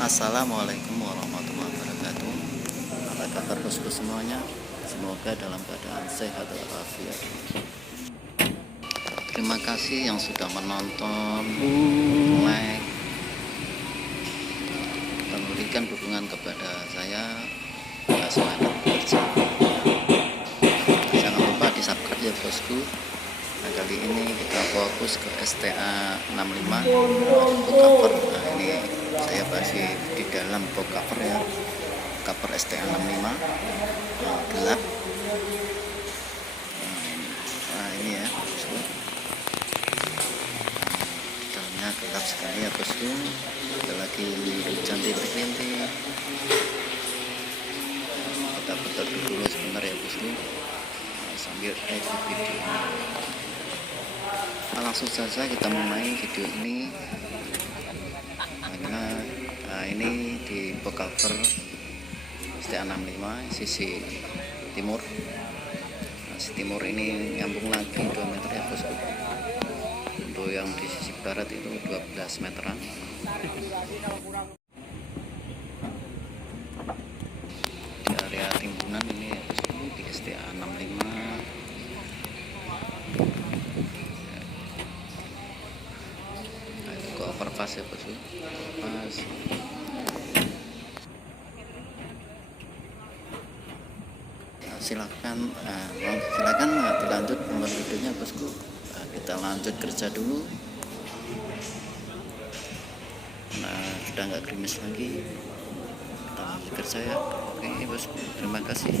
Assalamualaikum warahmatullahi wabarakatuh. Apa kabar bosku semuanya? Semoga dalam keadaan sehat walafiat. Terima kasih yang sudah menonton, like, dan memberikan dukungan kepada saya semangat bekerja. Jangan lupa di subscribe ya bosku. Nah, kali ini kita fokus ke STA 65 book cover. Nah, ini saya masih di dalam book cover ya, cover STA 65 gelap. Nah, ini ya bosku, dalamnya gelap sekali ya bosku. Ada lagi hujan rintik-rintik. Kita putar dulu sebentar ya bosku, sambil edit video. Langsung saja kita mulai video ini. Nah, ini di book cover STA 65 sisi timur. Sisi timur ini nyambung lagi 2 meter ya bosku. Untuk yang di sisi barat itu 12 meteran. Di area timbunan ini ya bosku, di STA 65. Overpass ya bosku, pas. Silakan dilanjut nonton videonya bosku. Kita lanjut kerja dulu. Nah, sudah nggak gerimis lagi, kita lanjut kerja ya. Oke bosku, terima kasih.